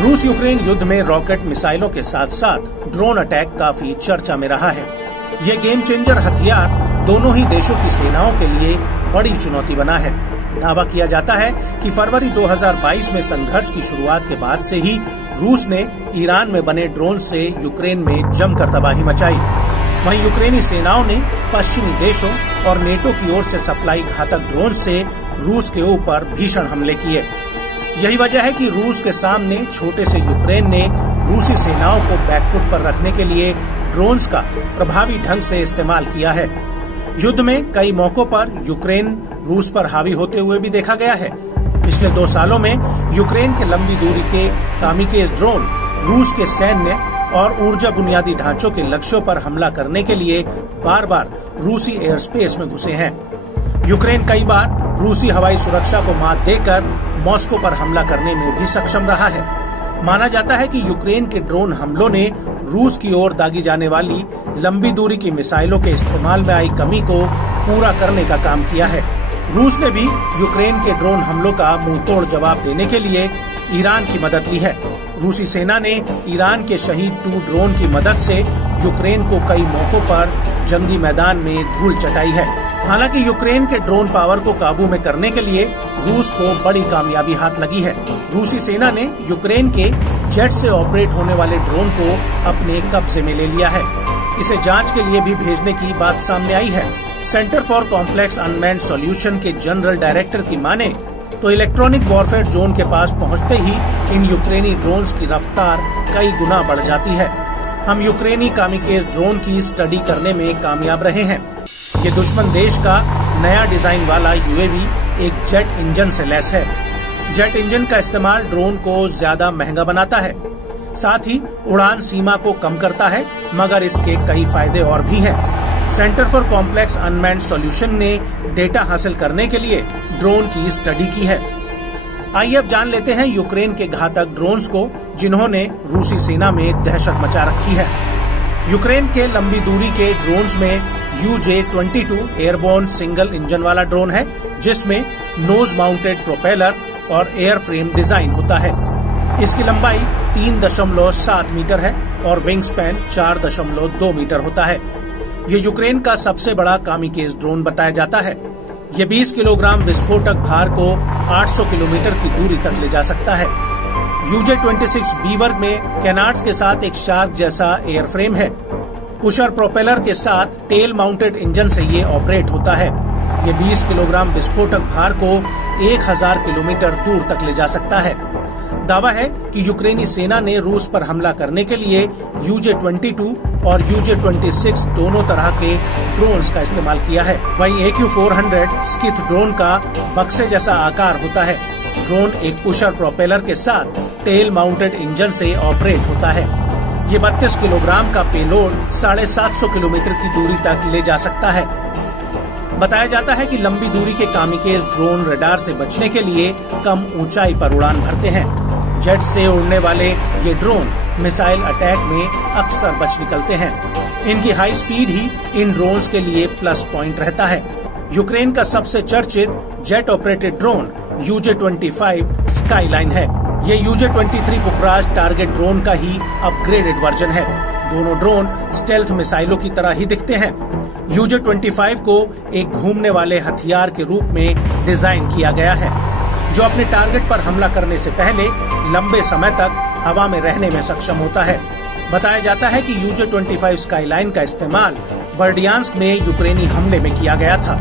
रूस यूक्रेन युद्ध में रॉकेट मिसाइलों के साथ साथ ड्रोन अटैक काफी चर्चा में रहा है। ये गेम चेंजर हथियार दोनों ही देशों की सेनाओं के लिए बड़ी चुनौती बना है। दावा किया जाता है कि फरवरी 2022 में संघर्ष की शुरुआत के बाद से ही रूस ने ईरान में बने ड्रोन से यूक्रेन में जमकर तबाही मचाई। वहीं यूक्रेनी सेनाओं ने पश्चिमी देशों और नेटो की ओर से सप्लाई घातक ड्रोन से रूस के ऊपर भीषण हमले किए। यही वजह है कि रूस के सामने छोटे से यूक्रेन ने रूसी सेनाओं को बैकफुट पर रखने के लिए ड्रोन्स का प्रभावी ढंग से इस्तेमाल किया है। युद्ध में कई मौकों पर यूक्रेन रूस पर हावी होते हुए भी देखा गया है। पिछले 2 सालों में यूक्रेन के लंबी दूरी के कामिकेज ड्रोन रूस के सैन्य और ऊर्जा बुनियादी ढांचों के लक्ष्यों पर हमला करने के लिए बार बार रूसी एयर स्पेस में घुसे हैं। यूक्रेन कई बार रूसी हवाई सुरक्षा को मात देकर मॉस्को पर हमला करने में भी सक्षम रहा है। माना जाता है कि यूक्रेन के ड्रोन हमलों ने रूस की ओर दागी जाने वाली लंबी दूरी की मिसाइलों के इस्तेमाल में आई कमी को पूरा करने का काम किया है। रूस ने भी यूक्रेन के ड्रोन हमलों का मुंहतोड़ जवाब देने के लिए ईरान की मदद ली है। रूसी सेना ने ईरान के शहीद 2 ड्रोन की मदद से यूक्रेन को कई मौकों पर जंगी मैदान में धूल चटाई है। हालांकि यूक्रेन के ड्रोन पावर को काबू में करने के लिए रूस को बड़ी कामयाबी हाथ लगी है। रूसी सेना ने यूक्रेन के जेट से ऑपरेट होने वाले ड्रोन को अपने कब्जे में ले लिया है। इसे जांच के लिए भी भेजने की बात सामने आई है। Centre for complex unmanned solution के जनरल डायरेक्टर की माने तो इलेक्ट्रॉनिक वॉरफेयर जोन के पास पहुंचते ही इन यूक्रेनी ड्रोन्स की रफ्तार कई गुना बढ़ जाती है। हम यूक्रेनी कामिकेज ड्रोन की स्टडी करने में कामयाब रहे हैं। ये दुश्मन देश का नया डिजाइन वाला यूएवी एक जेट इंजन से लैस है। जेट इंजन का इस्तेमाल ड्रोन को ज्यादा महंगा बनाता है, साथ ही उड़ान सीमा को कम करता है, मगर इसके कई फायदे और भी हैं। Centre for complex unmanned solution ने डेटा हासिल करने के लिए ड्रोन की स्टडी की है। आइए अब जान लेते हैं यूक्रेन के घातक ड्रोन्स को जिन्होंने रूसी सेना में दहशत मचा रखी है। यूक्रेन के लंबी दूरी के ड्रोन्स में UJ-22 एयरबोर्न सिंगल इंजन वाला ड्रोन है, जिसमें नोज माउंटेड प्रोपेलर और एयर फ्रेम डिजाइन होता है। इसकी लंबाई 3.7 मीटर है और विंग स्पैन 4.2 मीटर होता है। ये यूक्रेन का सबसे बड़ा कामिकेज ड्रोन बताया जाता है। ये 20 किलोग्राम विस्फोटक भार को 800 किलोमीटर की दूरी तक ले जा सकता है। UJ-26 बी वर्ग में कैनार्ड्स के साथ एक शार्क जैसा एयर फ्रेम है। पुशर प्रोपेलर के साथ टेल माउंटेड इंजन से ये ऑपरेट होता है। ये 20 किलोग्राम विस्फोटक भार को 1000 किलोमीटर दूर तक ले जा सकता है। दावा है कि यूक्रेनी सेना ने रूस पर हमला करने के लिए UJ-22 और UJ-26 दोनों तरह के ड्रोन्स का इस्तेमाल किया है। वहीं AQ-400 स्किथ ड्रोन का बक्से जैसा आकार होता है। ड्रोन एक पुशर प्रोपेलर के साथ टेल माउंटेड इंजन से ऑपरेट होता है। ये 32 किलोग्राम का पेलोड 750 किलोमीटर की दूरी तक ले जा सकता है। बताया जाता है कि लंबी दूरी के कामिकेज ड्रोन रडार से बचने के लिए कम ऊंचाई पर उड़ान भरते हैं। जेट से उड़ने वाले ये ड्रोन मिसाइल अटैक में अक्सर बच निकलते हैं। इनकी हाई स्पीड ही इन ड्रोन्स के लिए प्लस पॉइंट रहता है। यूक्रेन का सबसे चर्चित jet operated drone UJ-25 skyline है। ये UJ-23 पुखराज टारगेट ड्रोन का ही अपग्रेडेड वर्जन है। दोनों ड्रोन स्टेल्थ मिसाइलों की तरह ही दिखते हैं। UJ-25 को एक घूमने वाले हथियार के रूप में डिजाइन किया गया है, जो अपने टारगेट पर हमला करने से पहले लंबे समय तक हवा में रहने में सक्षम होता है। बताया जाता है कि UJ-25 स्काईलाइन का इस्तेमाल बर्डियांस्क में यूक्रेनी हमले में किया गया था।